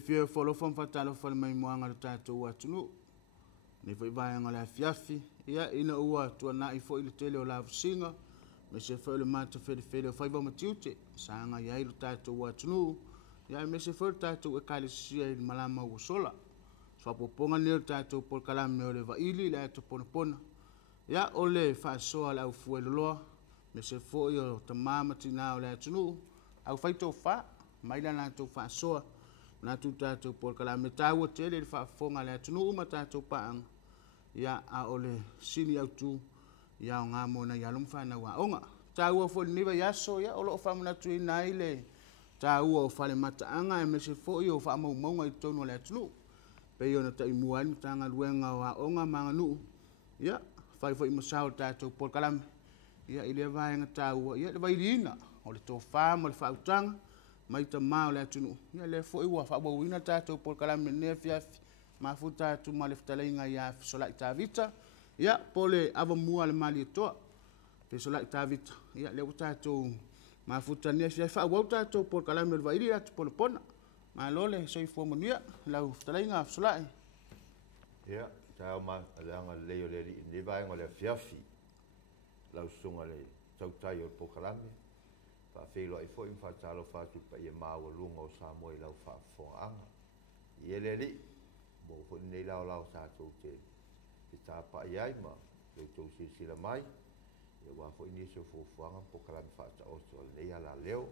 fia folo fam fatalo fal mai moanga tatou atunu ni foi vai ngala fiafi ia ina ua tu na I foi le tele o la singa me se foi le mata fele foi va matiute sanga ia il tatou atunu ia me se foi tatou e kale sia il malama o sola so poponga ne tatou por kala me o le va ili la to pona ia ole fa so la fuelo lo me se foi o tamama tina o le atunu au fai to fa mai la to fa so na tu tatou por kala me tau tele fa fonga le tunu ma tatou paang ya a ole sini au tu ya nga mo na ya lum fa na wa onga tau fo ni va ya so ya olo fa na tu na ile tau o fa le mata anga me se fo yo fa mo mo ngai tonu le tunu pe yo na tai muan tanga luenga wa onga manganu ya fa fo mo sa tatou por kala ya ile va nga tau ya le vai dina ole to fa mo fa utang mai ta mau le tunu ia le foi wa fa bo wina tatou por kala mene fia ma futa tu male ftala inga ya sola ta vita ia pole ava mua le mali to pe sola ta vita ia le tatou ma futa ne fia fa wa tatou por kala me va iri at pole pona ma lole so ifo monia la ftala inga sola ia ta ma anga le yo le vai ngole fiafi la sunga le tau tai o por kala fa felo ai foi fa talo fa tu pa ye ma o lungo sa mo i lau fa fo anga ye le li mo fo nei lau sa tu te ta pa ye ma le tu si la mai ye wa fo ni so fo fo anga po kala fa ta o so le ya la leo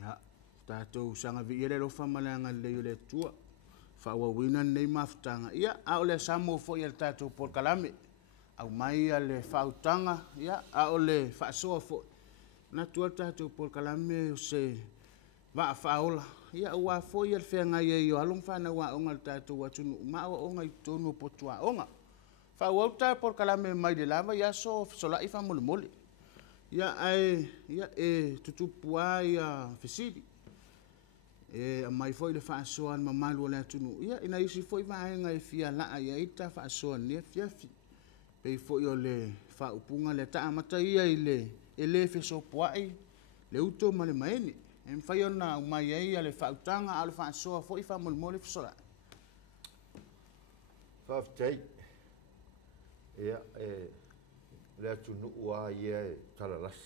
ya tatou sanga vi ye lo fa malanga le yo le tua fa wa wina nei maftanga ia a ole sa mo fo ye tatou por kalame au mai ale fautanga ya a ole fa so fo na tua tatou por kalame se va faola ya wa fo ye fenga ye yo along fa na wa onga tatou atunu ma onga I tonu potua onga fa wa ta por kalame mai de lava ya so la ifa mol mol ya ai ya tutu pua ya fisidi mai foi le fa so an mamalu la tunu ya ina isi foi va nga fia la ya ita fa so ne fia pe fo yo le fa upunga le ta amata ia ile ele fe so poai le uto male maeni en fa yo na mai ia le fa utanga al fa so fo fa mol mol fsola fa tai ia le tunu wa ia talalas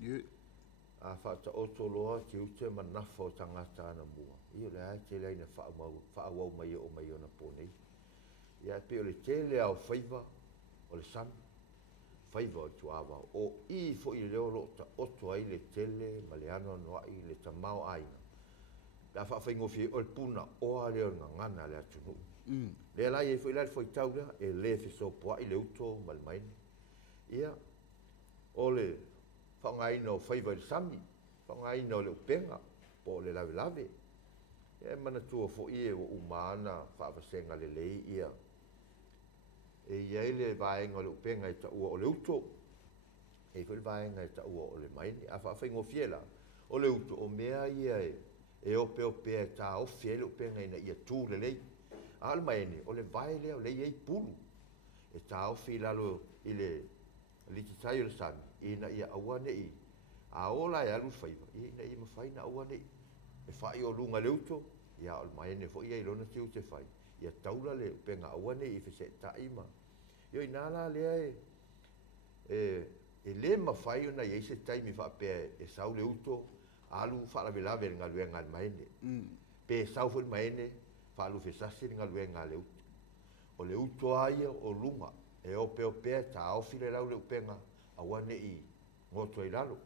ye a fa ta oto loa ti uche manafo tanga na mua ia le te le na fa wa mai o mai ona poni ia pe le tele au faiva o le san faiva o tuava o I fo I leo lo ta oto ai le tele ma le ano no ai le tamao ai la fa faingo fi o le puna o a leo ngana le atunu le la I fo I le fo tau e le fi so po ai le uto mal mai ia o le fa ngai no faiva le sami fa ngai no le penga po le lave e mana tu fo I o umana fa senga le ia e ia le vai ngol penga ta o le uto e foi vai nga ta o le mai a fa fa ngofiela o le uto o mea ia e o pe ta o fielo penga ina ia tu le al mai ni o le vai le ia pulu e ta o fila lo ile li ti sai le san ina ia awane I a ola ia lu faiva ina ia ma fai na awane e fa o lunga le uto ia al mai ni fo ia lo na tiu te fai ia taula le penga awane I fese taima yo inala le le ma fai ona ia se taimi fa pe e sau le uto alu fa la vela ver ngal ngal mai ne pe sau fu mai ne fa lu fesa se ngal ngal le uto o le uto ai o lunga e o pe ta o file la le penga awane I ngoto I lalo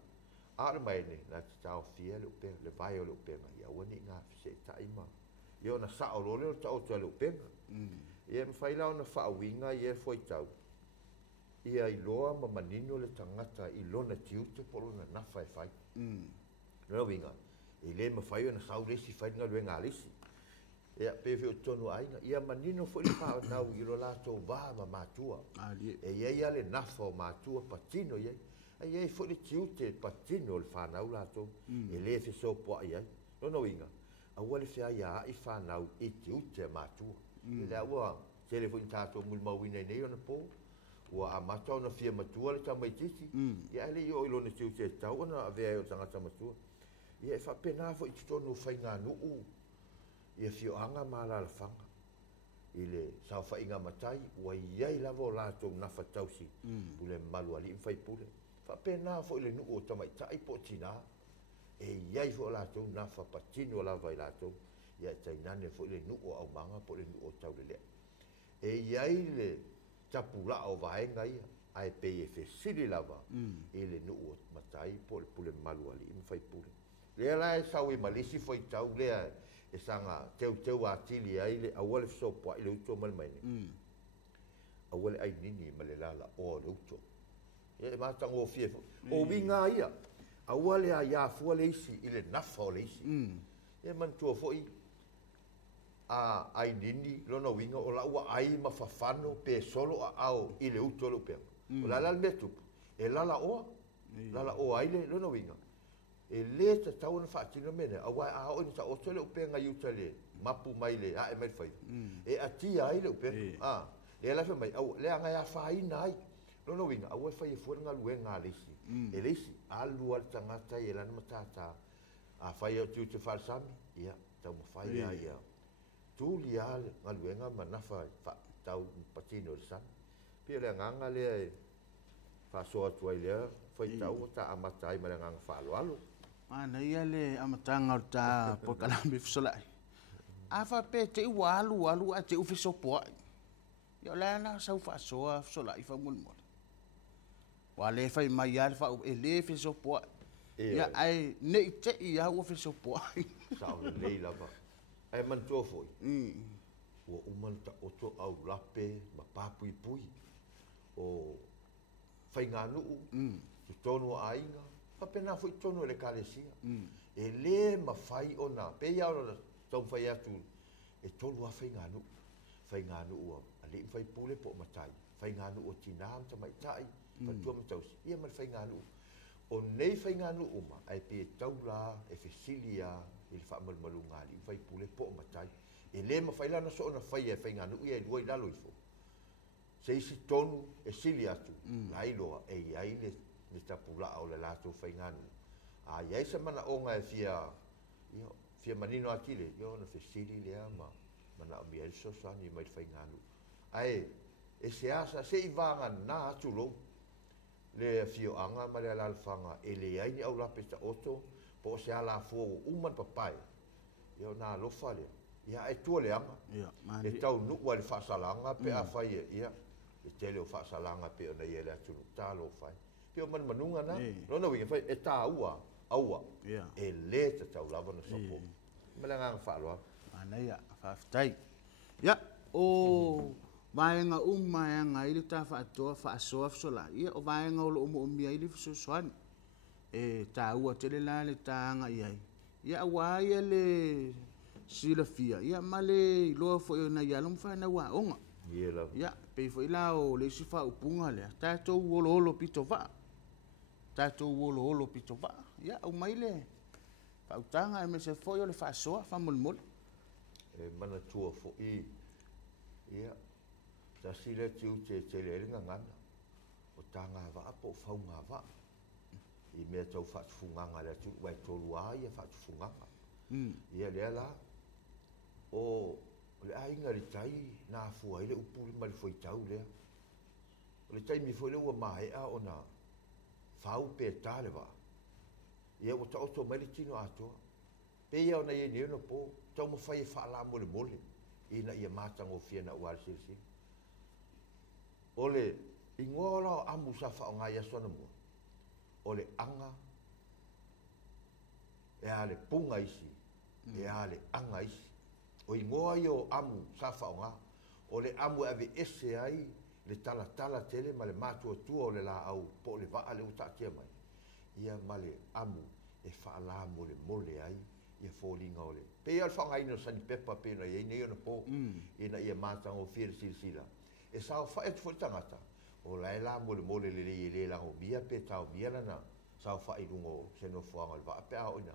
ar mai ne na ta o fie le penga le vai o le penga ia wani nga fese taima yo na sa o le ta o le penga ia fai la ona fa winga ia foi tau ia I loa ma manino le tangata I lona tiute polo na nafa e fai no winga I le ma fai ona sau lesi fai nga luenga lesi ia pe fe tonu ainga ia manino foi fa na I lo la to va ma matua e ia le nafa o matua patino ia ia foi le tiute patino le fa na la to e le fe so po ia no winga a wale fe ia I fa na I tiute matua le ua telefone tato mul mawina nei ona po wa amata ona fia matua le tamai titi ia le yo ilo ne tiu te tau ona ave o tanga matua Ia e whapena fo i tonu whainga nuu. Ia whioanga mā lalawhanga. I le sao whainga matai, ua iai lavo lātou nafa tausi. Pule malu ali mwhai pule. Whapena fo i le nuu o tamai tai po tina. E iai fo lātou nafa patino lava i lātou. Ia tainane fo i le nuu o au manga po le nuu o tau le lea. E iai le tapula o vaenga ia. Ai pe e fesili lava. I le nuu o matai po le pule malu ali mwhai pule. Lea la e sau i malisi fo i tau lea e sanga teu atili ai le awale fisopo ai le uto malmaine. Awale ai nini ma le lala o le uto. E mātango o fie fo. O winga ia. Awale a iafua le isi i le nafa o le isi. E mantua fo i a ai nini lona winga o laua ai mafafano pe solo a au i le uto le upea. O lala le metupu. E lala oa. Lala oa ai le lona winga. E le ta tau na whaatino mene, a wai a hao ni ta oto le upe ngai uta le, mapu mai le, a e mai whai. E a tia ai le upe, le alafe mai, au le a ngai a whaina ai. Lono winga, a wai whai e fuera ngā lue ngā leisi. E leisi, a lua le tangata e lana matata, a whai au tiu te whalsami, ia, tau ma whai a ia. Tūli a ngā lue ngā manafa, tau patino le sami. Pia le nganga le e, whasoa tuai lea, whai tau ta amatai ma le nganga whaalo alo. Ana ia le amatanga o ta po kalambi fisolai. Afa pe te ua alu a te ufi sopoa. Ia lana sau whaasoa fisolai whamulmole. Wa le whai mai ale wha e le fi sopoa. Ia ai nei te i au fi sopoa. Sao le lei lava. Ai mantua foi. Ua uman ta oto au lape ma papui pui. O whai ngā nuu. Tu tonu a inga. Papena foi tono le kalesia. E le mawhai ona. Pe ia ona tau whai atu. E tolu a whai ngānu. Whai ngānu ua. A le whai pule po matai. Whai ngānu o tinām ta mai tai. Pantua matausi. Ia man whai ngānu. O nei whai ngānu uma. Ai pe tau la. E fesilia. E le wha malu ngāli. Whai pule po matai. E le mawhai lana so ona whai e whai ngānu. Ia e luai lalo ifo. Se isi tonu e sili atu. Lailoa. E iai le ni tapula o le lato whainganu. A iai sa mana o ngai fia manino atile, io na fesili lea mana o mia elso sani mai whainganu. Ai, e se asa, se i vanga nā atu lo, le fio anga ma le alalfanga, e le ai ni au lape ta oto, po se ala fuo uman papai. Io nā lofa lea. Ia e tua le anga. E tau nukwa le whaasalanga pe a whai ia. E tele o whaasalanga pe o na ia le atu tā lo whai. Pio man manunga na. Lona winga fai e tā aua. E le te tau lava na sopo. Mele ngang whaaloa. Ana ia, whaafitai. Ia, o vaenga umaenga ili tā whaatoa whaasoa fisola. Ia, o vaenga o lo umu umia ili fisosoani. E tā ua tele la le tāanga iai. Ia, awaia le sila fia. Ia, male loa fo e na ialum whaena ua onga. Ia, pei fo ila o le si wha upunga lea. Tātou olo pito wha. Tātou olo pito wha. Ia, au mai le. Whautanga e me se fo i o le whaasoa, whamolmole. E mana tua fo i. Ia, ta sile tiu te elinga ngana. O tā ngā wha po whau ngā wha. I mea tau whaatufunganga lea tu. Wai tolu aia whaatufunganga. Ia lea la. O le ainga le tai nā fua ile upuri ma le foi tau lea. O le tai mi foi le ua mahea o na whau pe tāle wa. Ia o ta oto mai le tino atoa. Pe ia o na ie nio po, tau ma whai e whaala mole mole. Ina ia mātanga o fia na uare sirisi. O le ingoa o amu sa wha o ngā iasona mua. O le anga, e a le punga isi, e a le anga isi. O ingoa i o amu sa whaonga, o le amu ave ese ai, le tala tele ma le mātua tua o le la au, po le vaa le utatia mai. Ia ma le amu e whaala mole ai, ia fōlinga o le. Pe ia whaonga ino sani pepa pe na ia nei ona po, ina ia mātanga o whira sila. E sao whae tu tangata, o lai la mole le lango mia pe tau mia lana, sao whae rungo seno whaonga le vaa pe a oina.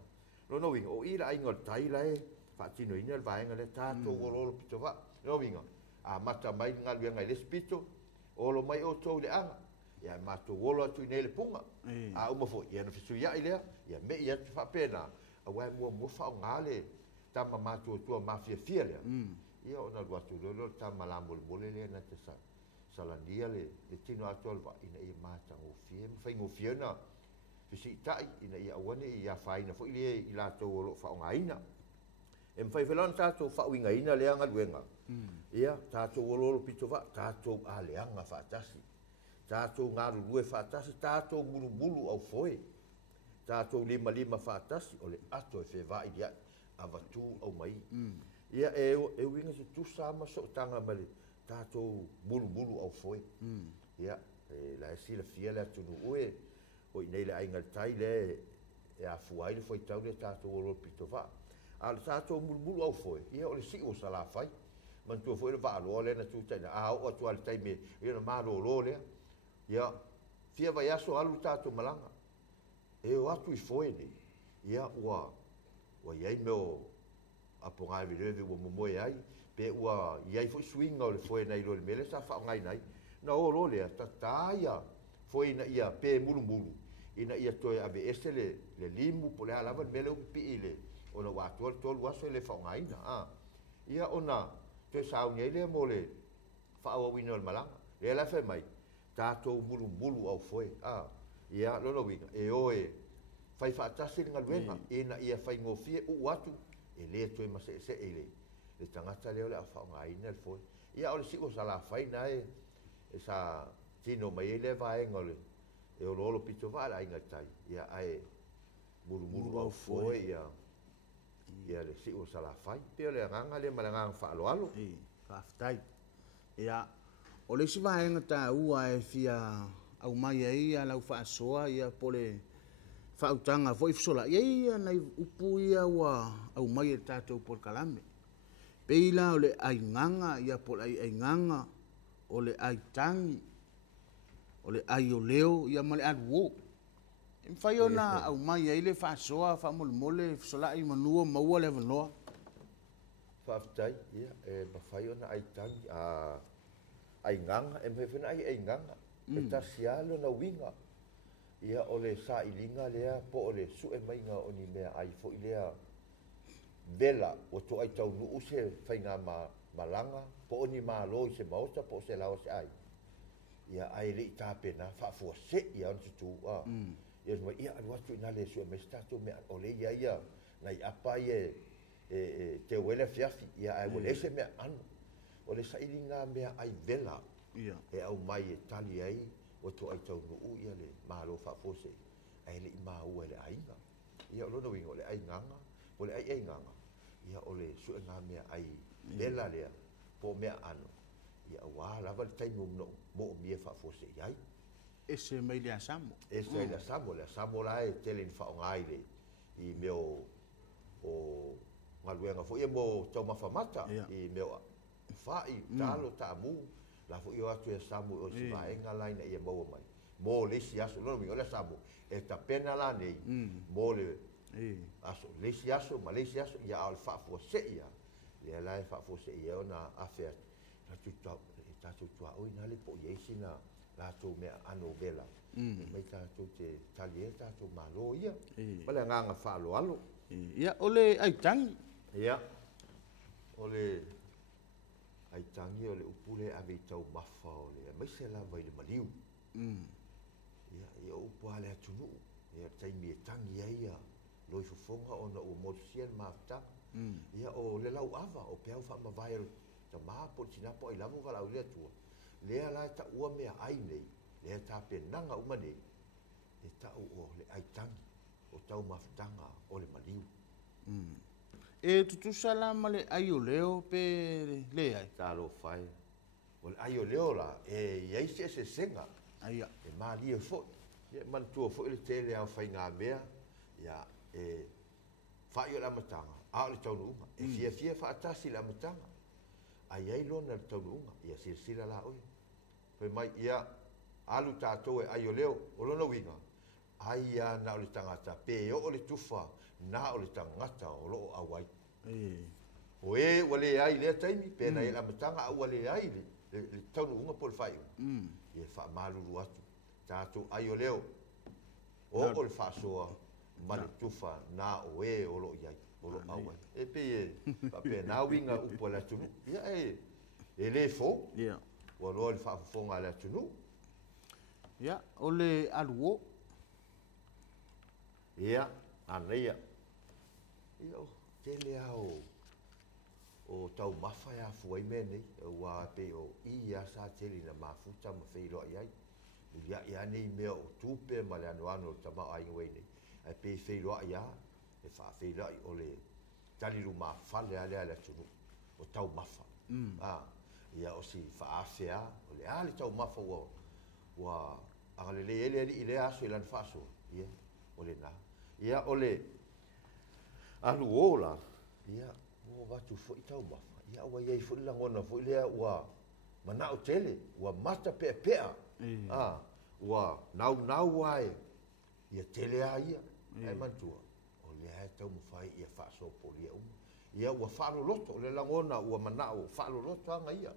No winga, o ira ainga tai lai, Fatino ina vaenga le tato o pito va. No winga. A mata mai nga luenga le spito. O lo mai o tau le anga. Ia mato wolo atu nei le punga. A uma fo ia na fisu ia ilea. Ia me ia tu fa pena. Awa mua whao le tama mātua mafia lea. Ia ona watu lolo tama la mole lea na te salandia le tino atua wa ina ia mātango fie. Mwhaingo fie na fisi tai ina ia awane ia whaina fo ile i lato olo whao ngaina. E mwhaiwhelana tātou whao ingaina lea ngaluenga. Ia tātou olo pito wa tātou a leanga whaatasi. Tātou ngaru lue whaatasi, tātou mulu au foe. Tātou lima whaatasi o le ato e whewai dia avatu au mai. Ia e winga se tusama so tanga mali tātou mulu au foe. Ia la e sila fia le atunu ue o inei le ainga tai le e a fuai le foi tau le tātou olo pito wa. A le tātou mulu au foe. Ia o le si o sala fai. Man tua foi le va lo le na tu taina. A o atu al taime ia na malo lo le. Ia fia vai aso alu tātou malanga. E o atu I foi ni. Ia ua iai meo apo ngai virewe ua momoe ai. Pe ua iai foi swinga o le foi nei lo le mele sa whao ngai nei. Na o lo le tataia foi na ia pe mulu. Ina ia toe ave ese le limu po le alava mele o pi ile. Ona watu al tolu aso le whao ngai na. Ia ona te sau nei le mo le whao awina o le malanga. Le la fe mai. Tātou mulu au foi. Ia lolo winga. E oe fai whaatasi ngā luenga. Ina ia fai ngofie u atu. E le toi ma se ele. Le tangata leo le a whao ngā ina le foi. Ia ole siko sa la fai na e sa tino mai ele vae ngole. E o lolo pito wala inga tai. Ia ae mulu au foi. Ia le siko sa la fai. Peo le nganga le malanganga whaalo alo. Kaftai. Ia o le si vaenga tā ua e fia au mai ai a lau whaasoa ia pole whautanga foi fisola. Ia nei upu ia ua au mai e tātou por kalame. Peila o le ainganga ia pole ainganga o le aitangi o le ai o leo ia male aluo. Mwhai ona au mai ai le whaasoa whamole fisola I manua maua le vanoa. Whaftai, ia, e mawhai ona aitangi ainganga, e mwhewhena ai ainganga. E tasialo na winga. Ia o le sa ilinga lea po o le su e mainga o ni mea ai fo I lea vela o to ai tau nuu se whainga malanga po o ni malo I se maota po se lao se ai. Ia ai li tāpena whaafua se ia on tutu. Ia nua ia anu atu ina le su e mestatu mea o le ia nai apa te wele fiafi ia ai wale se mea anu. O le sa ilinga mea ai vela. E au mai e tali ai o to ai tau nuu ia le malo whaafose. Ai le ima ua le ainga. Ia o lono winga o le ainganga. O le ainganga. Ia o le su e ngā mea ai vela lea po mea anu. Ia wā lava le taimu mno mo o mie whaafose iai. Ese mai le asamo. Ese le asamo la e tele ni whao ngai le. I meo o ngaluenga fo ia mo tau mawhamata. I meo whai talo ta mu. La fo io atu e samu o si vaenga laina ia maua mai. Mo le si aso, lono mi ole samu. E ta pena la nei. Mo le aso. Le si aso, ma le si aso. Ia al whaafua se ia. Ia la e whaafua se ia ona afea. Tātou tua oi na le po iesi na tātou mea ano vela. Mai tātou te tali e tātou malo ia. Pale nganga whaalo alo. Ia ole aitangi. Ia. Ole ai tangi o le upule ave tau mafa o le mai se la vai le maliu. Ia upu ale atunu. Ia taimi e tangi ia loi fofonga ona o mosia le mafta. Ia o le lau ava o peau wha mawai ta maa po tinapo ai lamu wala ulia tua. Lea la ta ua mea ai nei. Lea ta penanga uma nei. E ta o le ai tangi o tau maftanga o le maliu. E tutusa la male ai o leo pe le ai. Talo fai. O le ai o leo la, e iei se senga. Aia. E maa lia fo. Ia mantua fo ili tele au fai ngā mea. Ia, e fai o la matanga. A o le taunu unga. E fia faatasi la matanga. Ai ai lona le taunu unga. Ia sila la oi. Pe mai ia, alu tātou e ai o leo, o lona winga. Ai ia na o le tangata. Pe o le tufa. Na o le tangata o loo awai. O e wale ai lea taimi, pena e la matanga au wale ai le taunu unga po le whai. Ia wha maluru atu. Tātou ai o leo. O le wha soa ma le tufa na o e o lo iai o lo awa e pe pe na winga upo la tunu ia e le fo ia o lo le fa fonga la tunu ia o le aluo ia aneia ia o te le au o tau mafa ya fuai me nei ua pe o ia sa teli na mafuta ma fei lo iai ia nei me o tupe ma le ano tama ai ngoi nei ai pe fei lo ia e fa fei lo o le tali lu ma fale ale ale tunu o tau mafa ia o si fa afea o le ale tau mafa ua ale le ele ile aso ilan faso ia o le na ia o le alu ola ia o watu fo i tau mafa ia ua iai fo i langona fo i lea ua mana o tele ua mata pea pea ua nau ai ia tele a ia ai mantua o lea e tau mawhai ia whaaso polia ia ua whaaloloto le langona ua mana o whaaloloto anga ia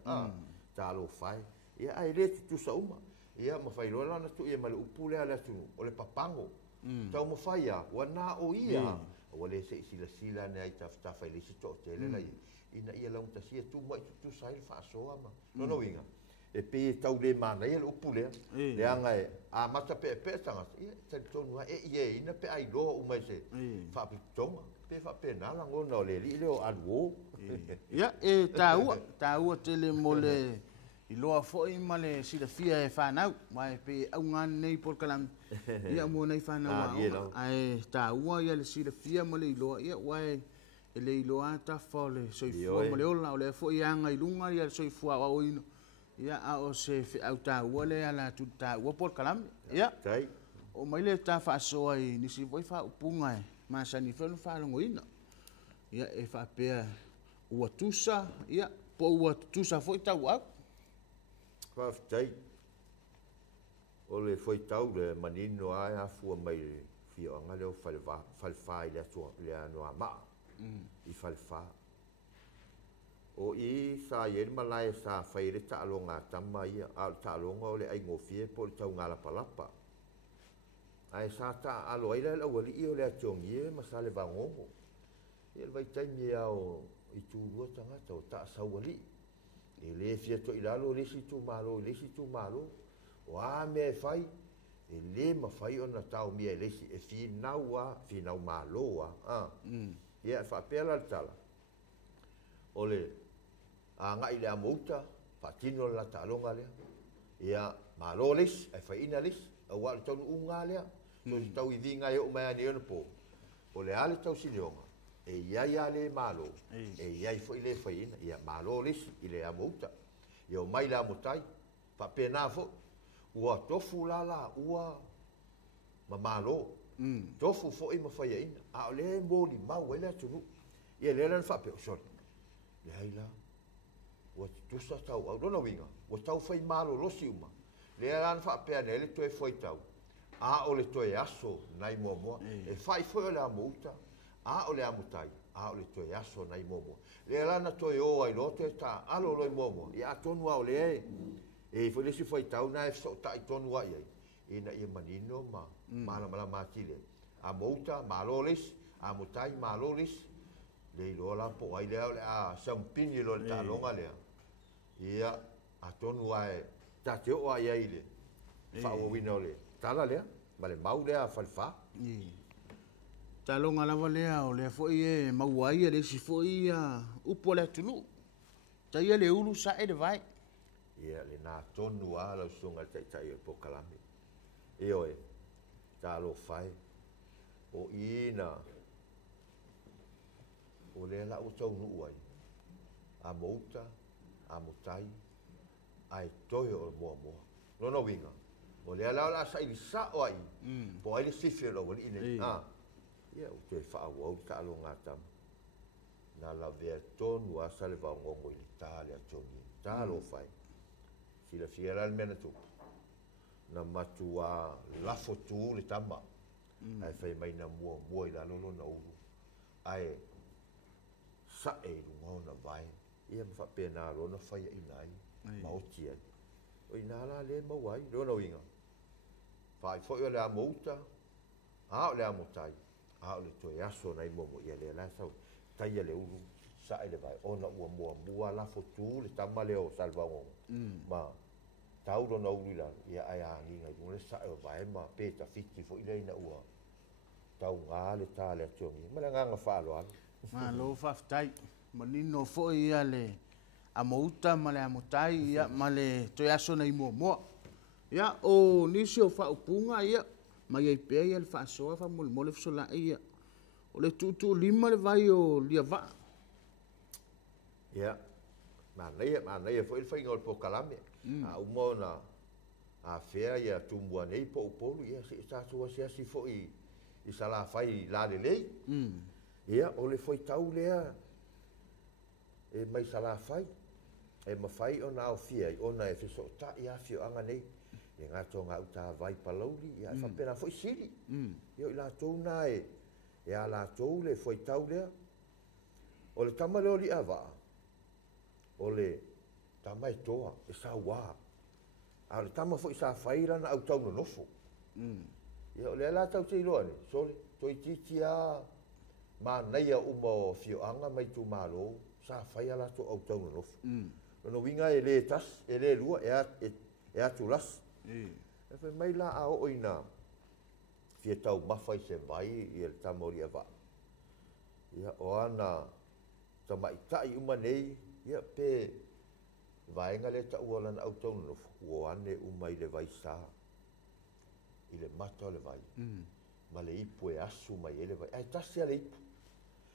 talo whai ia ai le tutusa uma ia mawhai loa lana tu ia male upule ale atunu o le papango tau mawhai ia ua na o ia ua le se sila ne ai taftafa i lisi to tele lai ina ia laung tasia tu mai tu sai fa so ama no winga e pe tau le mana ia le upule le anga e a mata pe tanga ia te tonu e ia ina pe ai do uma se fa pitonga pe fa pe na lango no le le o alu ia e taua tele mole i loa foi ma le silafia e whanau mai pe aunga nei por kalam ia mo nei whanau ai taua ia le silafia ma le iloa ia wai e le iloa ta fole soifua ma le ola o le foi anga i lunga ia soifua o ino ia a o se au taua le ala tu taua por kalam ia o mai le ta whaasoa i nisi voi wha upunga e ma sani whanu whalongoina ia e whapea ua tusa ia po ua tusa foi tau au Whaftai. O le foi tau le manino ai a fua mai fio anga leo falfa i le atua le anoa maa. I falfa. O i sa ieri malai sa whaire ta alonga tama i a ta alonga o le ai ngofie po le tau ngala palapa. Ai sa ta alo ai le awali i o le ationgi e masa le vangongo. I le vai taimi au i tūrua tangata o ta asawali. E le fia to ilalo le si tu malo o a me fai e le ma fai ona tau mia le si e fi nau malo ia fa pela tala o le a nga ile amuta fa tino la talonga le ia malo le e fai ina le o wa tonu unga le so tau i vinga e o mai ani ona po o le ale tau silionga e ia le malo e ia foi le faina ia malo lis ile amuta ia mai la mutai fa pena fo ua tofu la ua ma malo tofu fo i ma faina a le moli mau ele tunu ia le lan fa pe so le aila ua tu sa tau au dona winga ua tau fai malo lo siuma le lan fa pe le to e foi tau a o le to e aso nai mo e fai foi le amuta a o le amutai a o le toe aso nai momo le lana toe o ai lote ta alo loi momo ia tonu au le e foi le si foi tau na e so ta tonu ai ina ia manino mala matile a mouta malolis a mutai malolis le lola po ai le a sampini lo ta longa le ia a tonu ai ta te o ai ile fa o wino le tala le vale mau le a falfa talonga lava lea o lea foi e mauai le si foi upo le tunu ta ia le ulu sa e de vai ia le na tonu ala sunga tai po kalami e oi talo fai o ina o le la o tau nu ai a mouta a mutai ai toi o mo no winga o le la sa i sa o ai po ai le sifio lo ina ia o te whaau ta alonga tam. Na la vea tonu a sale va ngongo i tale a toni. Talo fai. Si la fiera al mena tu. Na matua lafo tu le tama. Ai fai mai na mua i la lolo na uru. Ai sa e lunga na vai. Ia mfa pena alo na fai i nai. Mauti ai. O i nala le mawai. Lona winga. Fai foi o le a mouta. A o le a motai. a o le toe aso nai momo ia le la sau tai le ulu sa ele vai ona ua mua la fotu le tama le o salvaongo ma tau do na ulu la ia ai angi ngai mo le sa e vai ma pe ta fiti fo ile na ua tau ngā le tā le ationgi ma le nganga whaalo anu Ma lo whaftai. Ma nino fo ia le a mouta ma le amotai ia ma le toi aso nei mua. Ia o nisi o whaupunga ia ma iei pēa ia le whaasoa wha mole fsola ia. O le tutu lima le vai o lia vaa. ia ma nei fo il whainga o le pokalame a umona a fea ia tumbua nei po upolu ia si tātua si fo i sala fai la le lei ia o le foi tau lea e mai sala fai e mawhai o na o fia i ona e fiso ta ia fio anga nei e ngā tonga uta vai palauri ia e whapena foi siri ia i la tau na e a la tau le foi tau lea o le tama leo li awa o le tama e toa e sa wā a le tama foi sa fai rana au tau no nofo ia o le la tau te iloa ne sole toi titi a ma nei a uma fio anga mai tu malo sa fai ala to au tau no nofo no winga e le tas e le lua e atu las e fai mai la a o ina fia tau mawhai se vai i le tamori a va ia o ana tamaitai uma nei ia pe vaenga le ta ua lana au tau no nofo ua ane uma i le vai sa i le mata o le vai ma le ipu e asu mai ele vai ai tasi a le ipu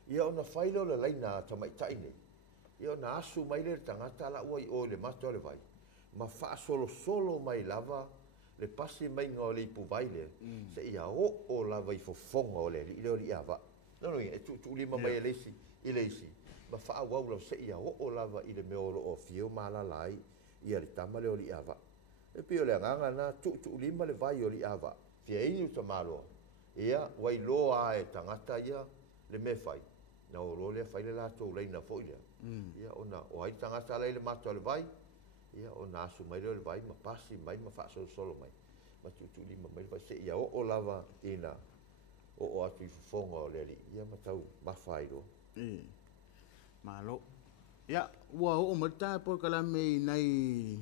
ia ona whaile o le laina tamaitai nei ia ona asu mai le tangata la ua i o le mata o le vai ma wha solo mai lava le pasi mai ngā o le ipu vai le se ia o lava i fofonga o le li o li awa no e tu lima mai e leisi i leisi ma wha wau lau se ia o lava i le meoro o fio mala lai ia le tama le o li awa e pio le anganga na tu lima le vai o li awa fia inu ta malo ia wai loa e tangata ia le me fai na o lo le fai le lato le na foi le ia ona o ai tangata le mato le vai ia ona asu mai le vai ma pasi mai ma fa solo mai ma tu lima mai vai se ia o lava ina o atu fonga o le ia ma tau ma fai lo Malo. Ia ua o mata po kala me nai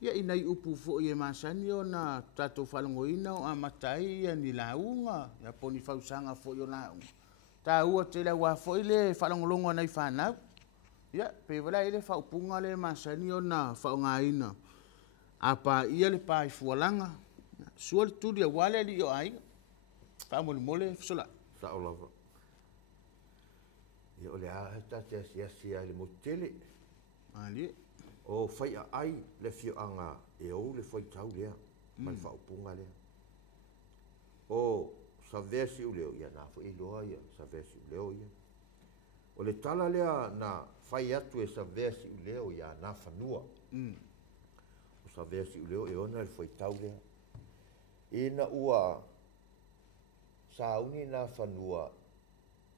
ia inai upu fo ia masani ona tato falongoina o amatai ia ni launga ia poni fausanga fo yo launga ta ua te la wa fo ile falongolongo nai fanau ia pe wala ile fa upunga le masani ona fa ngaina apa ia le pai fualanga sual tu dia wale li yo ai fa mole sola sa o lava ia o le a ta te sia le motele ali o fai ai le fio anga e o le foi tau lea mai fa upunga lea o sa vesi u leo ia na fo i loa ia sa vesi u leo ia o le tala lea na fai atu e sa vesi u leo ia na fanua o sa vesi u leo e ona le foi tau lea ina ua sa uni na fanua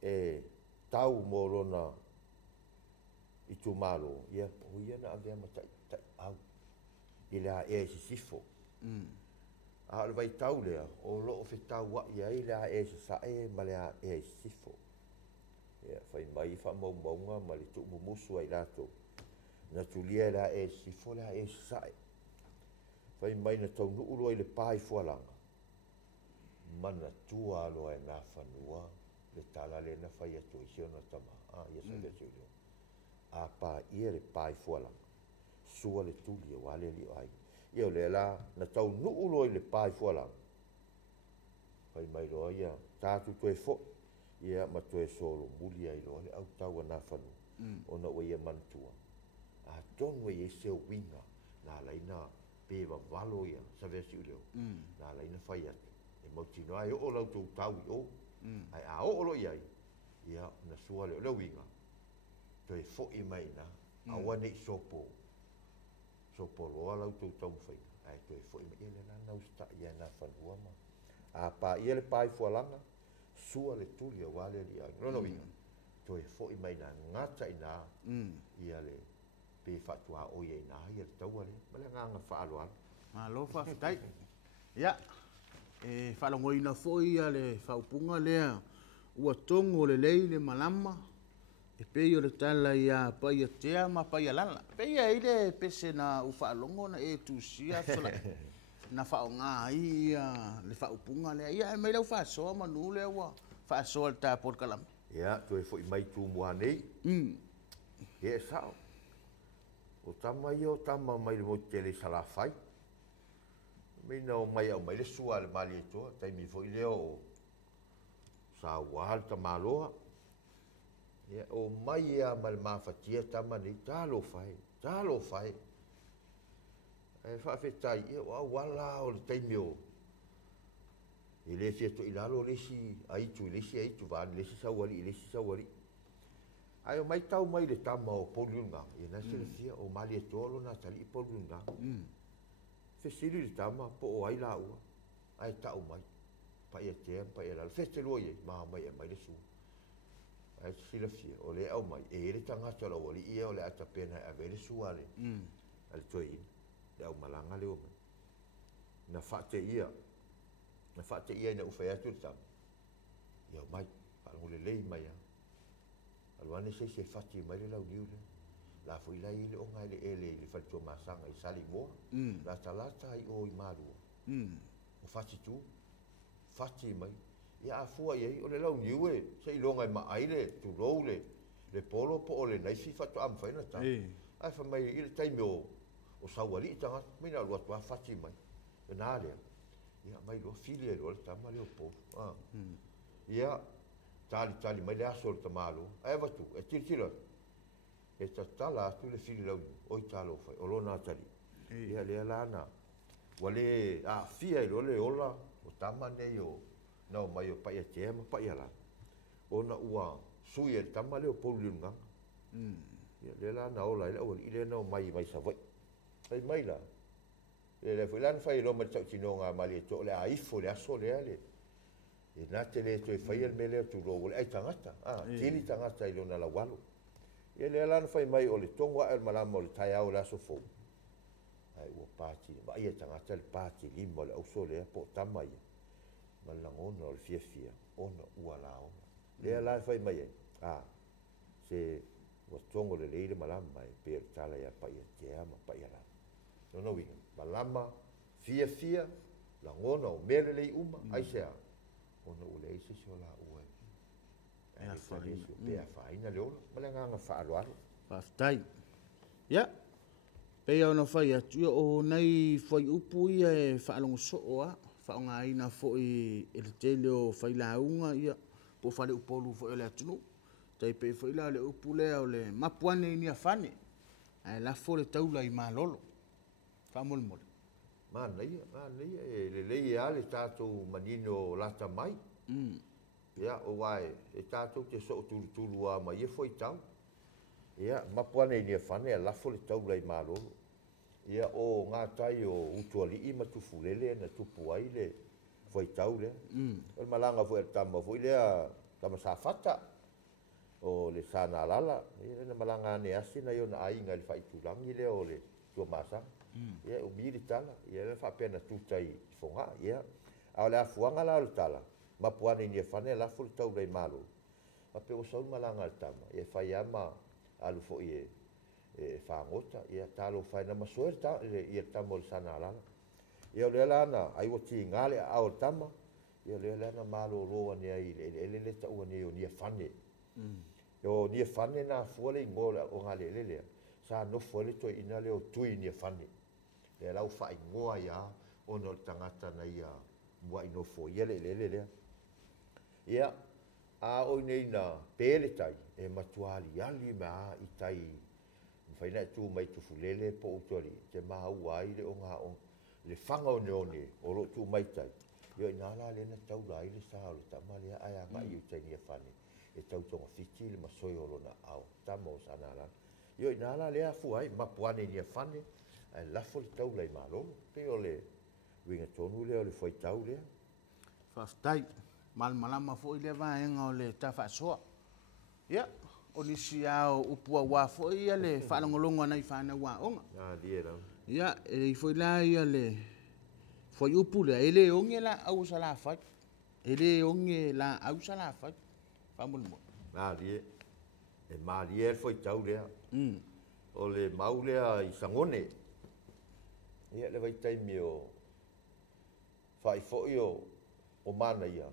e tau morona i tu malo ia po ia na ave ma tai au ila e si sifo a le vai tau lea o lo fe tau wa ia ila e sa e ma le e sifo ia fai mai fa mo bonga ma le tu musu ai lato na tu lia la e sifo la e sa fai mai na tau nu ulo i le pai fualanga mana tua lo e na fanua le tala le na fai atu i siona tama ia sa le tu a pa ia le pai fuala sua le tuli o ale li ai ia le la na tau nu ulo i le pai fuala fai mai lo ia tatu toe fo ia ma toe solo muli ai lo le au tau na fanu ona o ia mantua a tonu e se winga na laina pe va valo ia sa vesi uleo na laina fai atu e mo tino ai o lau tu tau o ai a o lo ia ia na sua le winga toi fo i mai na a wane sopo loa lau tau tau mwhai ai toi fo i mai ele na nau sta ia na whanua ma a pa ia le pai fualanga sua le tuli a wale li ai no winga toi fo i mai na ngata i na ia le pe fatua o ia i na ia le tau ale ma le nganga whaalo ana ma lo fa tai ia e falongoina fo ia le faupunga lea ua tongo le lei le malama e pei o le tala ia paia tea ma paia lala peia i le pese na ufaalongo na e tusia sola na faonga ia le faupunga le ia mai lau faasoa manu le ua faasoa le tapor kalam ia tu e foi mai tu mua nei e sao o tama i o tama mai le mo tele sala fai me no mai au mai le sua le mali e toa tai mi foi le o sa wal ta maloa ia o mai ia mal mafatia tama ni talo fai e fa fetai ia wala o le tai mio ile fia to ilalo le si ai tu van le si sawali ai o mai tau mai le tama o polunga e na se fia o mali e tolo na tali polunga fe sili le tama po o ai la u ai tau mai pa ia tempa ia la fe te loie ma mai le su ai sila fia o le au mai e le tanga tala o le ia o le ata pena a vele su ale al toi le au malanga le o na fate ia na ufaya tu tama ia mai pa ngule lei mai ya alwane se fati mai le lau liu le la foi la ile o ngai le ele fa to masanga i sali mo la talata i o i maru o fati mai ia afua ia o le lau liu e se i longa ma aile tu role le polo po o le nai fi fa to am fa na ta ai fa mai ile taimi o sawali tanga mina lo to fati mai na le ia mai lo fili lo tama le po ia tali mai le aso le tamalo ai vatu e tira e tala tu le fili lau o talo fai o lona tali ia le lana wale a fia lo le ola o tama nei o na mai o pai te ma pai ala ona ua sui e tama le o polunga ia le lana ola ile o ile no mai sa vai ai mai la le foi lan fai lo ma tau tinonga mali to le aifo le aso le ale e na tele to e fai el mele tu lo ai tangata tili tangata i lona la walo e le lan fai mai o le tonga el malamo le tai au la sofo ai o pati ba ia tangata le pati limo le auso le po tamai malangono o le fia ona ua la ona le lan fai mai se o tongo le le malamo mai per tala ia pa ia te ama pa ia la no winga malama fia la ngona o mele le uma ai sea ona o le ise so la ua e fa ina le ola ma le nganga fa alo faftai ia pe ona fai atu o nei foi upu ia e fa longo so a fa nga ina foi el teleo fai la unga ia po fa le upolu foi le atu tai pe foi la le upu le o le mapuane ni afane ai la fo le taula i malolo famol mol mana ia e le ale tatou manino lata mai ia o wai e tatou te so tulu a mai e foi tau ia mapuane ni fane la fo le taula i malolo ia o ngā tai o utuali i matufulele na tupu ai le foi tau le o malanga foi tama foi le tama safata o le sana lala ia na malanga ne asina yo na ai ngai fai tulangi le o le tua masa ia o miri tala ia le fa pena tutai fonga ia a le afuanga la tala mapuane ni fane la fo tau le malo a pe o so malanga tama ia fai ama alu fo ie e fa ngota ia talo fai na masuerta ia tamo sana lala ia le lana ai o ti ngale a o tama ia le lana malo lo ni ai le ta o ni o ni fane yo ni fane na fuole ngola o ngale le sa no fuole to ina le o tui ni fane le lau fai ngoa ia o no tangata na ia mua ino fo ia le ia a o nei na pele tai e matuali ali ma i tai fai na tu mai tu fulele po utori te ma uai le o nga o le fanga o neone o lo tu mai tai yo ina la le na tau lai le sa o tama le ai nga i tai ni fane e tau tonga fiti le masoi o lo na au tamo sana la yo ina la le afu ai mapuane ni fane ai la fo tau lai malo pe o le winga tonu le o le foi tau le faftai mal malama fo ile va en o le tafa so ia o ni sia o pua wa fo ia le fa longolongo na fa na wa onga diera ia e foi la ia le foi upu le ele onge la au sala fa ele onge la au sala fa Whamulimole. Malie. E malie foi tau lea. O le mau lea I sangone. Ia le vai taimi o whai foi o mana ia.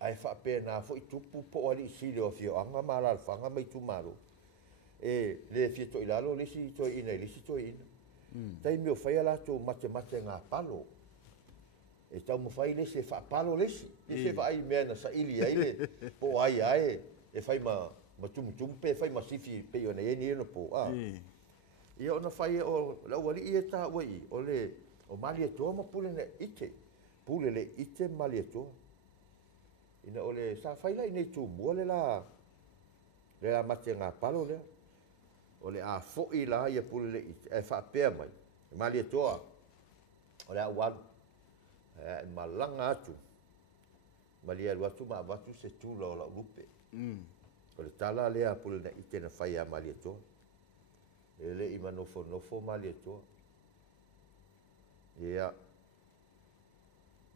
Ai whapena foi tupu po ali sile o fio anga malal whanga mai tu maro. E le fia toi lalo lisi toi ina lisi toi ina. Taimi o whai ala tō mate ngā palo. E tau mo whai lesi e whapalo lesi. Lesi e whai mea na sa ili aile. Po ai ai. E whai ma tumu pe whai ma sifi pe o na eni eno po. Ia ona whai o lauari I e tā wai. O mali atoa ma pule na ite. Pule le ite mali atoa. Ina o le sa whai lai nei tū mua le la mate ngā palo lea. O le a fo'i la ia pule le ite. E whapea mai. Mali atoa. O le a walu. E malanga atu. Mali alu atu ma avatu se tūla o la urupe. O le tala lea pule na ite na whai a mali atoa. E le ima nofo mali atoa. Ia.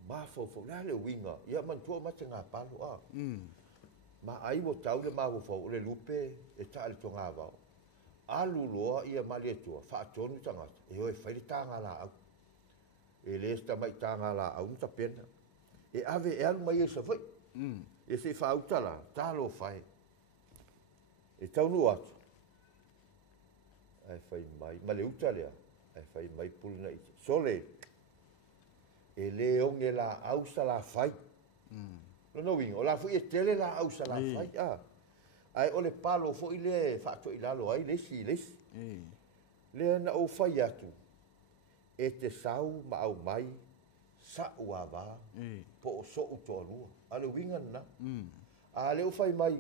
Mafofo, lea le winga. Ia mantua mate ngā palo a. Ma ai wo tau le mafofo, le lupe e taale to ngā vau. Alu loa ia mali atoa. Whaatonu tangata. E oi whaile tā ngā la au. E le sta mai tā ngā la au nta pena. E ave e alu mai e sa whai. E se whautala, tā lo whai. E taunu atu. Ai whai mai, ma le uta lea. Ai whai mai pulina iti. Sole, e le onge la au sa la whai. No winga, o la fui e tele la au sa la whai. Ai o le palo fo I le whaato I lalo ai, lesi. Le na o whai atu. E te sau ma au mai, sa ua wā, po o so uto alua. A le winga na. A le o whai mai,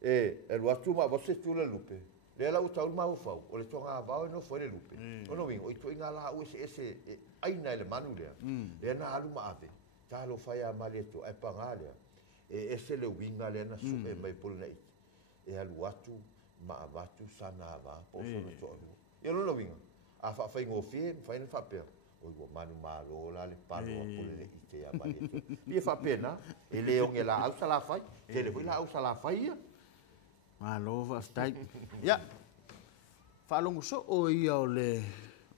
e luatu ma wase tu le lupe. Le la utau ma ufau, o le tonga vau no foi le lupe. Ono wing, o itu inga la ese aina le manu lea. Le na alu ma ave. Ta lo fai a mali to e pangalia. E ese le winga le na su e mai pulna it. E alu atu ma avatu sana va, po so no to alu. E lo winga. A fa fai ngo fie, fai na fa pe. O go manu malo la le palo pulna ite a mali to. Pie fa pena, e le onge la au sala fai. Te le la au sala fai. Malo vastai. Ya. Whalongo so o ia o le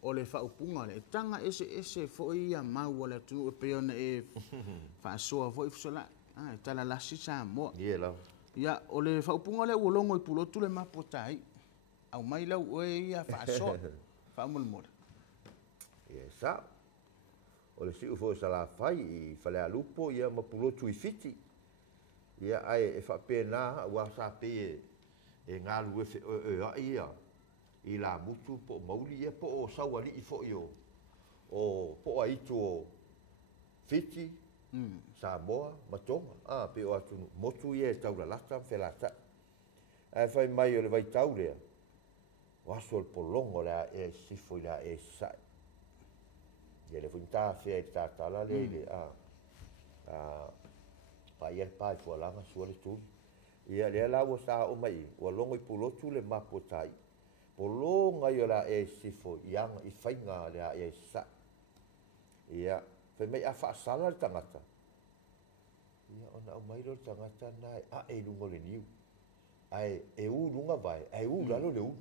whaupunga le. Tanga ese fo ia mau le tunu e peona e whaasoa fo I fusala. Tala lasi sa moa. Ie lau. Ya, o le whaupunga le uolongo I pulotu le mapotai. Au mai lau oe ia whaasoa. Whaamulmore. Ie sa. O le siu fo sala fai I whale alupo ia mapulotu I fiti. Ia ai e whapena ua sa pe e ngā lue ai ia. I la mutu po mauli ia po o sauali I fo io. O po a itu o Fiti, Samoa, Matonga. Pe o atu motu ia e taura lata, whelata. Ai whai mai o le vai tau lea. Waso le polongo lea e sifo lea e sai. Ia le whinta whea I tātala le pa ia pai fo langa sua le tū. Ia le la wa sa o mai, wa longo I pulotu le mapotai. Polonga yo la e sifo yang I whainga le e sa. Ia, whai mai a wha sala le tangata. Ia ona o mai lo tangata nai, e lungo le niu. Ai e u lunga vai, e u lalo le u.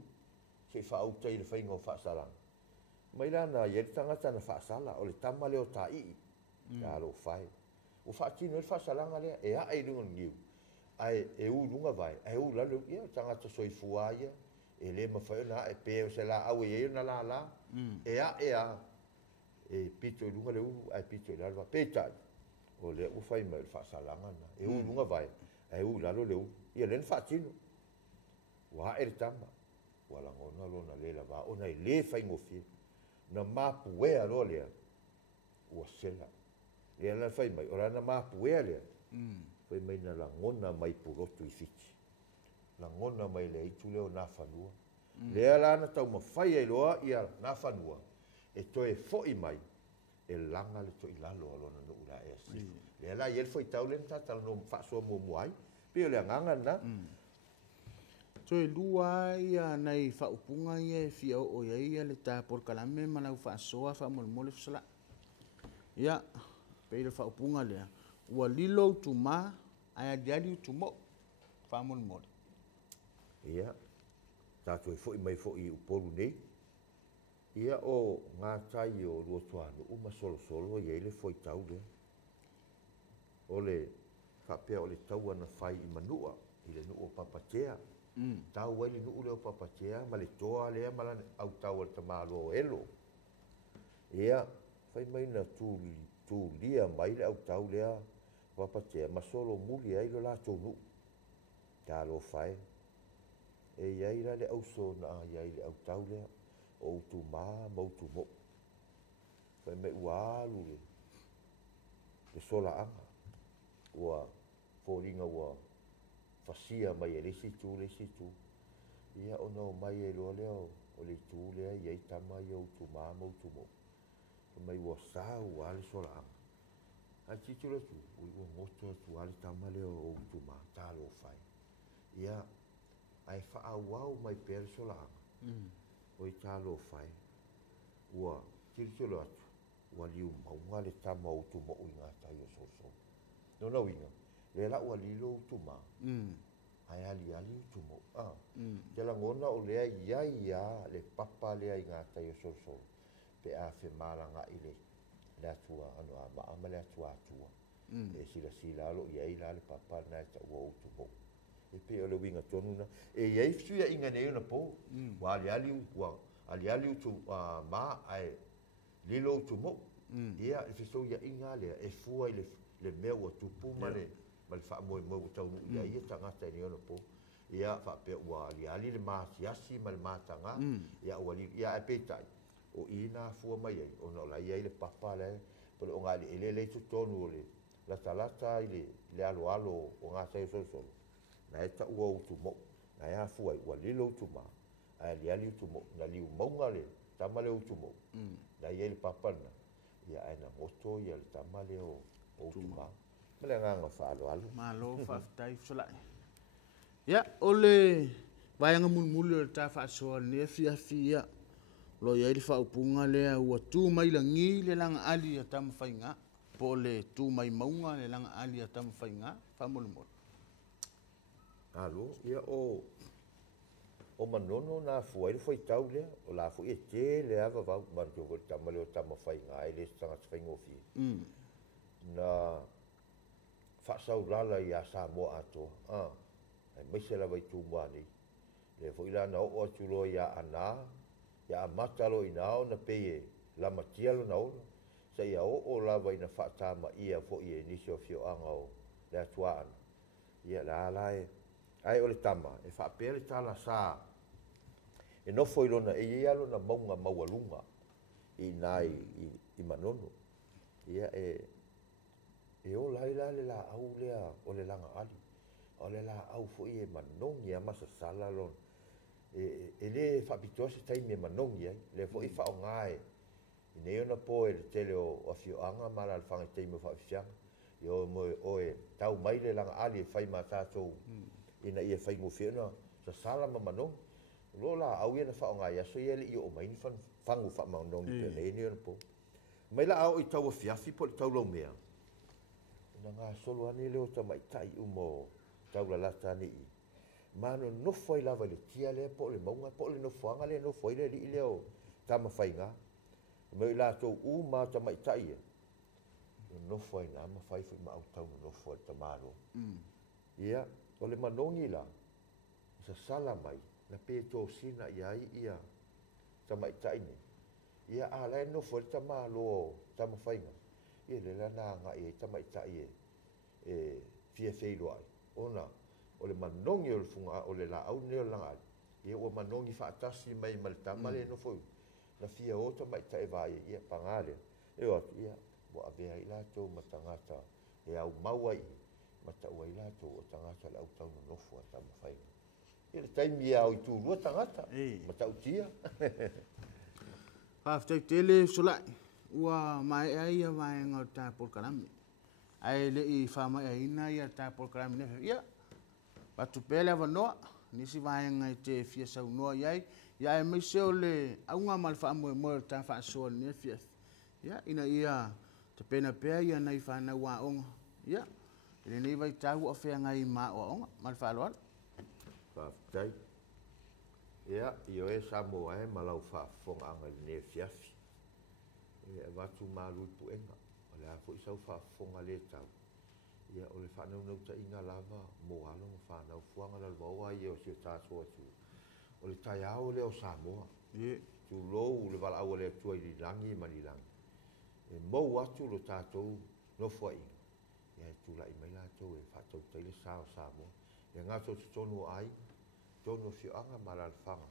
Se wha autai le whainga o wha sala. Mai la na ia le tangata na wha sala, o le tama le o ta ii. Ia lo whai. O whaatino e whasalanga lea, e lunga niu. Ai e u lunga vai, e u lalo, ia tangata soifua ia. E le mawhai na e peo se la au e na la. E pito I lunga le uru, ai pito I lalwa. Peitai. O le u whai mai le whaasalanga na. E u lunga vai, e u lalo le uru. Ia len whaatino. Wa e le tama. Wa langona lo na le la va. O na I le whai ngofie. Na mapu wea lo lea. Ua sela. Ia na whai mai. Ora na mapu wea lea. Whai mai na langona mai purotu I fiti. Langona mai le itu leo na whanua. Lea la na tau mawhai ai loa ia na whanua. E toe fo'i mai. E langa le toi lalo alona no ura e asifu. Lea la iel foi tau le mtatala no whaasua mua muai. Pio le anganga na. Toe lua ia nei whaupunga ia e fia o ia le tā porkalame ma lau whaasoa whaamolmole fusala. Ia, pei le whaupunga lea. Ua lilo tu ma ai adiali utumo whamolmole. Ia, tātou e fo'i mai fo'i upolu nei. Ia o ngā tai o Luotuanu, uma solo ia ile fo'i tau lea. O le whapea o le tau ana whai I manua, I le nuu o Papatea. Tau wai le nuu le o Papatea, ma le toa lea malane au tau al tamalo o elo. Ia, whai mai na tū lia mai le au tau lea Papatea, ma solo muli ai lo la tō nuu. Tā lo whai. E iai la le au so na iai le au tau lea, o utu mā, ma utu mo. Whai mai ua alu le sola anga. Ua fōringa ua fasia mai e lesi tū. Ia ona o mai e loa lea o le tū lea iai tama ia utu mā, ma utu mo. Whai mai ua sā ua le sola anga. Ai titula tu, ua moto tu ale tama lea o utu mā, tā lo whai. Ia, ai whaawau mai pere sola anga. O I tā lo whai. Ua, titula atu, ua liu maunga le tama o utu mo I ngā tai o soso. Nona winga, le la ua lilo utu mā. Ai ali utu mo. Te la ngona o lea ia le papa lea I ngā tai o soso. Pe a whi maranga I le atua anu a maama le atua. E sila alo iai la le papa na ta ua utu mo. E pe o le winga tonu na. E iai fituia inga nei na po. Wa ali utu ma ai lilo utu mo. Ia e fiso ia inga lea e fua I le mea ua tupu ma le wha moe o taunu ia ia tangata ni ona po. Ia wha pe ua ali le maasiasi ma le mātanga. Ia e petai. O ina fua mai ai. O na iai le papa le. Pole o ngā le tu tonu o le. Lata I le alo o ngā tai so. Na e ta ua utu mo. Na e hafu ai ua lilo utu ma. A ali utu mo. Na liu maunga le. Tama le utu mo. Na iei le papa na. Ia ai na moto ia le tama le o utu ma. Mele nganga wha alo. Malo whaftai solai. Ia, ole vaianga mulmuli o le tā whaasoa le fia. Lo iei le whaupunga lea ua tū mai langi le langa ali a tama whainga. Po le tū mai maunga le langa ali a tama whainga. Whamolmol. Alo, ia o manono na fuai le foi tau lea, o la foi e te le ava vau, man ke o tama leo tama whainga, e le tanga whainga o fi. Na whaasau lala I a Samoa atoa. Ai maise la vai tū mua ni. Le foi la na o atu lo ia ana, ia amatalo I nao na peye la matialo na ono. Sa ia o la vai na whaatama ia fo I e nisi o fio anga o le atua ana. Ia la alae. Ai o le tama, e whaapea le tala sā. E nofo I lona, e ia lona maunga maualunga I nai I manono. Ia e o lai la le la au lea o le langa ali. O le la au fo I e manongi a masa sala lon. E le whaapitoa taimi e manongi ai. Le fo I whao ngai. I neona po e le tele o fio anga mara al whangai taimi o whaafianga. I o e tau mai le langa ali e whai ma tātou. Ina ia whai mo whiana sa sala ma manong. Lola au ia na whao ngai aso ia le I o maini whangu wha manong I pene ni ona po. Mai la au I tau a fiafi po le tau lau mea. Ina ngā solo ane leo ta mai tai umo tau la lata ni I. Mano nofo I lava le tia lea po le maunga po le nofo anga lea nofo I le li leo tama whainga. Mai la tau ma ta mai tai ia. Nofo I nama whai ma au tau nofo I tamaro. Ia. O le manongi la, sa sala mai, na pe tō sina iai ia tamai taini. Ia ala no fo tama lo tama whainga. Ia le lana ngā ia tamai tai e fia wheilu ai. Ona, o le manongi o le funga, o le la au neo langa ai. Ia o manongi whaatasi mai ma le tama le no fo. Na fia o tamai tai vai ia pangale. E o ia, mo avea I la tō matangata e au mauai. Mata ua ila tō o tangata le au tau no nofu a tama whainga. I le taimi au I tūrua tangata. Mata utia. Whaaftau tele solai. Ua mai ai a vaenga o tā polkarami. Ai le I whamai a ina I a tā polkarami nefe. Ia. Patu pele awa noa. Nisi vaenga I te fia sau noa iai. Ia e meise o le aunga mal whaamoe moe o tā whaasoa nefe. Ia. Ina ia te pena pea ia nei whanau wa onga. Ia. le nei vai tau o fea ngai ma o onga mal faloal Whaatai. Ia, i o e Samoa e malau whaafonga anga ne fiafi. E watu malu puenga. O le afo isau whaafonga le tau. Ia, o le whanau nau ta inga lava mo alonga whanau fuanga la lwaua i o si o tātua tu. O le tai au le o Samoa. Tu lou le wala au le atua i lilangi manilangi. E mou atu lo tātou no fua inga. Ia, tu la i mai lātou e whatau teile sao Samoa. Ia ngato tu tonu ai, tonu fioanga malalfanga.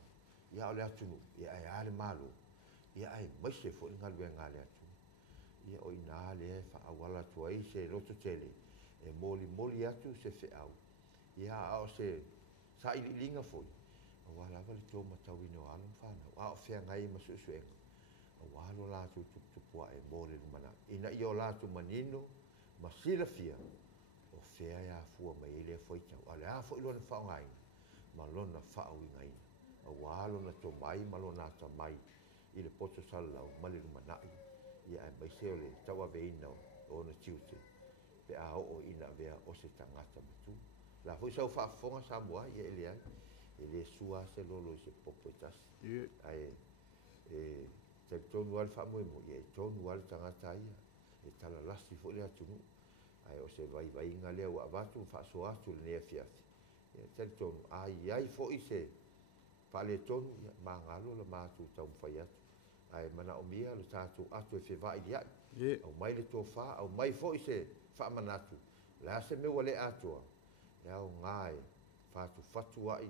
Ia ole atunu, ia ai ale malu. Ia ai maise fo inga lue ngale atu. Ia o ina ale e wha awala tu ai se loto tele. E moli atu se fe au. Ia ao se sa ili linga foi. Awala wale tō matau ino alum whanau. Ao fea ngai masu suenga. Awalo lātu tupua e mole lumana. Ina i o lātu manino, masila fia. O fea ia fua mai ele foi tau. Ale a foi lona whao ngai. Ma lona whao i ngai. A walo na to mai, ma lona ta mai. I le poto salau, mali lumanai. Ia e mai seo le tau ave ina o na tiute. Pe a o ina vea o se tangata matu. La foi sau whaafonga Samoa, ia ele ai. Ele sua se lolo i se popo i tasi. Ai, te tonu al whamoemo, ia tonu al tangata ia. E tala lasti fo le atunu. Ai o se vai inga leo a watu whaaso atu le nea fiafi. Tele tonu, ai fo i se whale tonu, ma ngalo la mātu tau mwhai atu. Ai mana o mia le tātu atu e whiwai di ai. Au mai le tō wha, au mai fo i se wha manatu. Le ase meua le atua. E au ngai, whatu whatu ai,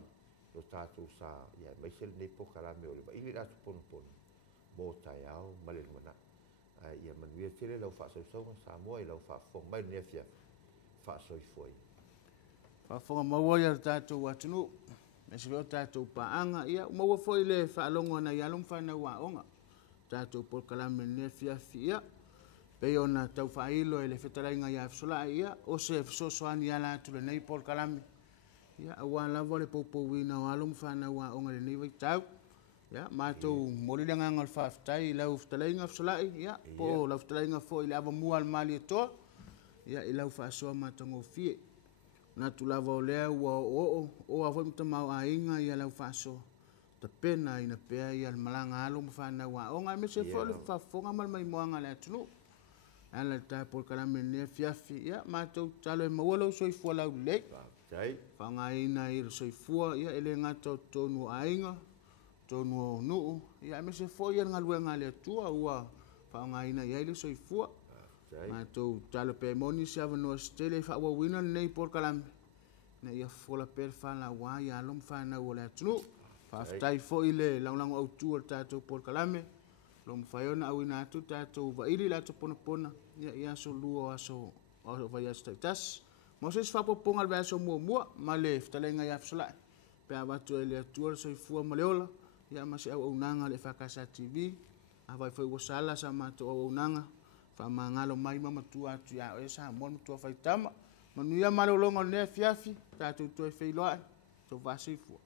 lo tātu sa, ia mai se le nei pokara meo le, ili ratu pono pono. Mō tai au, male le mana. Ia manuia tele lau whaasausau Samoa i lau whaafong mai nea fia whaasoi foi. Whaafonga maua ia tātou atunu. Me se leo tātou paanga ia. Maua foi le whaalongo na ialum whanau wa onga. Tātou polkalame nea fiafi ia. Pei ona tau whailo e le whetarainga ia fsola ia. O se fsosoani ala atu le nei polkalame. Ia awa lava le poupouina o alum whanau wa onga le nei vai tau. Ya, mātou morilenga ngal whaafitai lau whtalainga fsolai, ya, po lau whtalainga fo i le awa mua al mali atoa, ya, i lau whaasoa mātango fie. Nā tu lava o lea ua o a whaimta mau a inga i a lau whaasoa. Ta pena ina pea i al malanga alo mwhana wa onga, me se fo le whaafonga mal mai moanga le atunu. Ala ta polkalame nea fiafi, ya, mātou talo e mawalo soifua lau lei. Whanga ina i soifua, ya, ele ngata tonu a inga. Tonu o nuu, ia me se foi nga luenga le tua ua whaonga ina ia ile soifua. Mātou talo pe moni se ava noa stele whaua wina nei porkalame. Na ia fola per whala wā ia alom whana ua le atunu. Whaafitai foi le laulango au tua tātou porkalame. Lom whaiona au ina atu tātou vaili la pona pona. Ia so lua aso vai aso taitas. Moses whapoponga le aso mua ma le ftalenga ia fsolai. Pea watu e le atua le soifua ma leola. Ia masi au nanga le Whakasa TV. Awai whai wasala sa mātou au nanga. Whamangalo mai mamatua atu ia o esa mon matua whaitama. Manuia malolonga nea fiafi. Tātou toi whailoai. Tō vāsifua.